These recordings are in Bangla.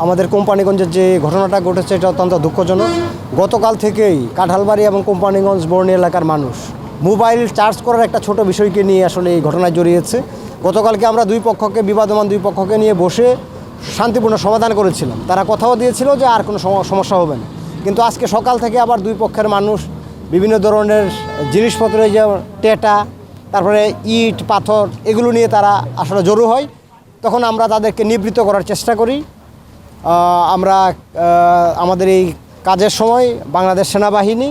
আমাদের কোম্পানিগঞ্জের যে ঘটনাটা ঘটেছে, এটা অত্যন্ত দুঃখজনক। গতকাল থেকেই কাঁঠালবাড়ি এবং কোম্পানিগঞ্জ বর্ণী এলাকার মানুষ মোবাইল চার্জ করার একটা ছোট বিষয়কে নিয়ে আসলে এই ঘটনায় জড়িয়েছে। গতকালকে আমরা দুই পক্ষকে, বিবাদমান দুই পক্ষকে নিয়ে বসে শান্তিপূর্ণ সমাধান করেছিলাম। তারা কথাও দিয়েছিল যে আর কোনো সম- সমস্যা হবে না। কিন্তু আজকে সকাল থেকে আবার দুই পক্ষের মানুষ বিভিন্ন ধরনের জিনিসপত্র যে টেটা, তারপরে ইট, পাথর, এগুলো নিয়ে তারা আসলে জড়ো হয়। তখন আমরা তাদেরকে নিবৃত্ত করার চেষ্টা করি। আমরা আমাদের এই কাজের সময় বাংলাদেশ সেনাবাহিনী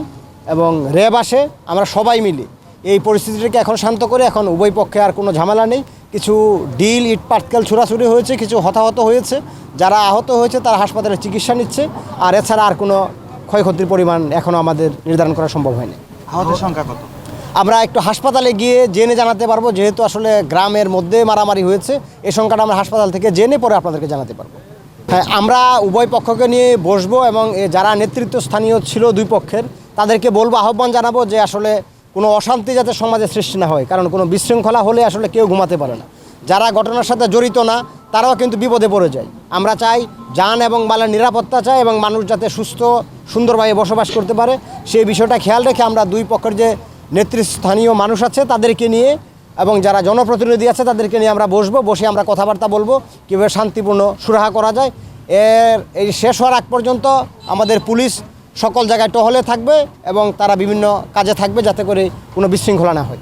এবং র্যাব আসে আমরা সবাই মিলে। এই পরিস্থিতিটাকে এখন শান্ত করে এখন উভয় পক্ষে আর কোনো ঝামেলা নেই। কিছু ডিল ইট পাটকেল ছুড়াছুড়ি হয়েছে কিছু হতাহত হয়েছে। যারা আহত হয়েছে তারা হাসপাতালে চিকিৎসা নিচ্ছে। আর এছাড়া আর কোনো ক্ষয়ক্ষতির পরিমাণ এখনও আমাদের নির্ধারণ করা সম্ভব হয়নি। আহতের সংখ্যা কত? আমরা একটু হাসপাতালে গিয়ে জেনে জানাতে পারব যেহেতু আসলে গ্রামের মধ্যে মারামারি হয়েছে এই সংখ্যাটা আমরা হাসপাতাল থেকে জেনে পরে আপনাদেরকে জানাতে পারব। হ্যাঁ আমরা উভয় পক্ষকে নিয়ে বসবো এবং যারা নেতৃত্ব স্থানীয় ছিল দুই পক্ষের, তাদেরকে বলব, আহ্বান জানাব যে আসলে কোনো অশান্তি যাতে সমাজে সৃষ্টি না হয়। কারণ কোনো বিশৃঙ্খলা হলে আসলে কেউ ঘুমাতে পারে না। যারা ঘটনার সাথে জড়িত না, তারাও কিন্তু বিপদে পড়ে যায়। আমরা চাই যান এবং মালের নিরাপত্তা চাই এবং মানুষ যাতে সুস্থ, সুন্দরভাবে বসবাস করতে পারে। সেই বিষয়টা খেয়াল রেখে আমরা দুই পক্ষের যে নেতৃস্থানীয় মানুষ আছে, তাদেরকে নিয়ে এবং যারা জনপ্রতিনিধি আছে, তাদেরকে নিয়ে আমরা বসবো। বসে আমরা কথাবার্তা বলব, কীভাবে শান্তিপূর্ণ সুরাহা করা যায়। এর, এই শেষ হওয়ার আগ পর্যন্ত আমাদের পুলিশ সকল জায়গায় টহলে থাকবে এবং তারা বিভিন্ন কাজে থাকবে যাতে করে কোনো বিশৃঙ্খলা না হয়।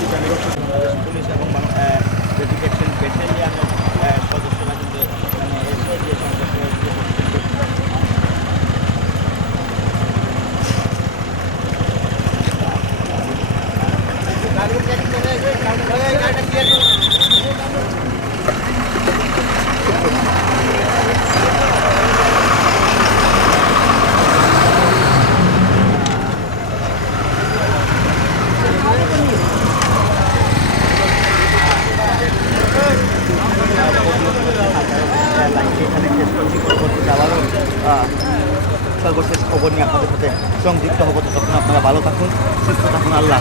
পুলিশ এবং ডিটেকশন ব্যাটালিয়ানের সদস্যরা কিন্তু এখানে এসে যে সংঘর্ষ এখানে শেষ করছি পরবর্তী যাওয়ারও আহ, সর্বশেষ খবর নিয়ে আপনাদের সাথে সংযুক্ত হব। আপনারা ভালো থাকুন সুস্থ থাকুন। আল্লাহ